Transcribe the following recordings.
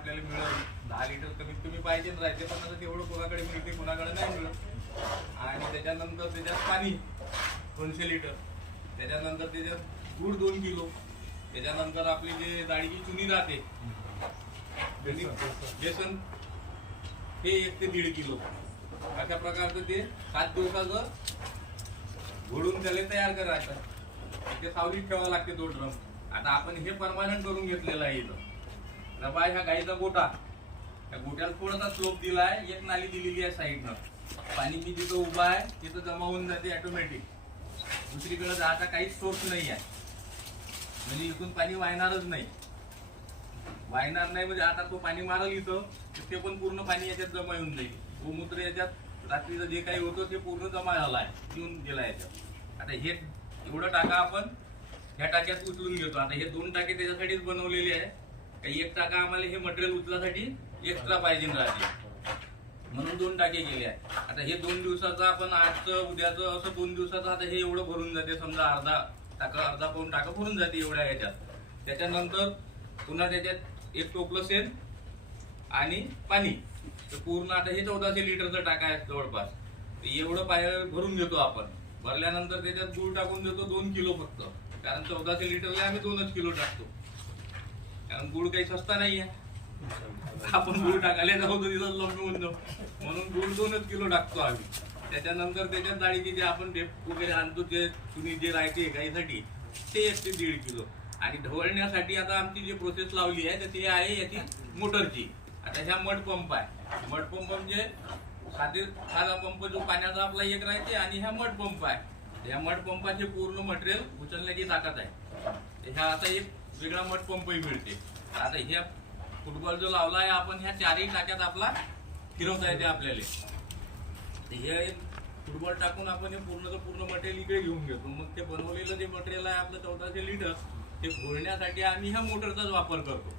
आपल्याला मिळेल 10 लिटर कमीत कमी पाहिजे राहते, पण आता तेवढं कोणाकडे मिळते कोणाकडे नाही मिळत. आणि त्याच्यानंतर त्याच्यात पाणी 200 लिटर, त्याच्यानंतर त्याच्यात गूळ 2 किलो, त्याच्यानंतर आपली जे डाळीची चुनी राहते बेसन हे 1 ते 1.5 किलो. अशा प्रकारचं ते 7 दिवसाचं घोळून त्याला तयार करायचं. ते सावलीत ठेवावं लागते 2 ड्रम. आता आपण हे परमानंट करून घेतलेलं आहे इथं. रबा ह्या गाईचा गोटा, त्या गोट्याला थोडासा स्लोप दिला आहे, एक नाली दिलेली आहे साईडनं. पाणी मी जिथं उभा आहे तिथं जमा होऊन जाते ऑटोमॅटिक. दुसरीकडे जायचा काहीच सोर्स नाही आहे, म्हणजे इथून पाणी वाहणारच नाही. वाहणार नाही म्हणजे आता तो पाणी मारल इथं, ते पण पूर्ण पाणी याच्यात जमा होऊन जाईल. गोमूत्र याच्यात रात्रीचं जे काही होतं ते पूर्ण जमा झालं आहे, येऊन गेला याच्यात. आता हे एवढं टाका आपण ह्या टाक्यात उचलून घेतो. आता हे 2 टाके त्याच्यासाठीच बनवलेले आहे. काही 1 टाका आम्हाला हे मटेरियल उचलासाठी एक्स्ट्रा पाहिजे राहते, म्हणून 2 टाके केले आहे. आता हे 2 दिवसाचं आपण आजचं उद्याचं असं 2 दिवसाचं आता हे एवढं भरून जाते. समजा अर्धा पाऊण टाका भरून जाते एवढ्या ह्याच्यात. त्याच्यानंतर पुन्हा त्याच्यात 1 टोपलं सेल आणि पाणी. तर पूर्ण आता हे 1400 लिटरचं टाका आहे जवळपास. एवढं भरून घेतो आपण. भरल्यानंतर त्याच्यात गूळ टाकून देतो 2 किलो फक्त, कारण 1400 लिटरला आम्ही 2च किलो टाकतो, कारण गूळ काही सस्ता नाही आहे. आपण गूळ टाकायला जाऊ तर तिथं लंबून जाऊ, म्हणून गूळ 2च किलो टाकतो आम्ही. त्याच्यानंतर त्याच्यात डाळीची जे आपण ढेप वगैरे आणतो, जे चुनी जे राहते गाईसाठी, ते 1 ते 1.5 किलो. आणि ढवळण्यासाठी आता आमची जी प्रोसेस लावली आहे तर ती आहे याची मोटरची. आता ह्या मड पंप आहे. मड पंप म्हणजे साधा पंप जो पाण्याचा आपला एक राहते, आणि ह्या मड पंप आहे. ह्या मड पंपाचे पूर्ण मटेरियल उचलण्याची ताकद आहे. ह्या आता एक वेगळा मड पंपही मिळते. आता ह्या फुटबॉल जो लावला आहे आपण, ह्या 4ही टाक्यात आपला फिरवता येते आपल्याला. हे फुटबॉल टाकून आपण हे पूर्ण मटेरियल इकडे घेऊन घेतो. मग ते बनवलेलं जे मटेरियल आहे आपलं 1400 लिटर, ते घोळण्यासाठी आम्ही ह्या मोटरचाच वापर करतो.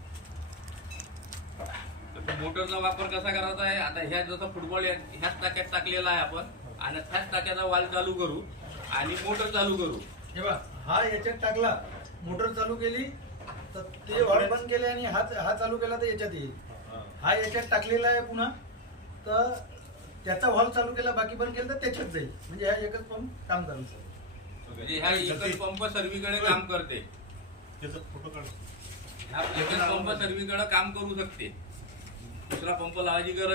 तर मोटरचा वापर कसा करायचा आहे, आता ह्या जसं फुटबॉल ह्याच टाक्यात टाकलेला आहे आपण, आणि ह्याच टाक्याचा वाल चालू करू आणि मोटर चालू करू. हे बघा, हा याच्यात टाकला, मोटर चालू केली तर ते वाल बंद केले, आणि हा चालू केला तर याच्यात येईल. हा याच्यात टाकलेला आहे पुन्हा, तर त्याचा व्हॉल्व चालू केला, बाकी बंद केलं तर त्याच्यात जाईल. म्हणजे हा एकच पंप काम करू शकतो. म्हणजे हा एकच पंप सर्वीकडे काम करते. हा एकच पंप सर्वीकडे काम करू शकते. दुसरा पंप लावायची गरज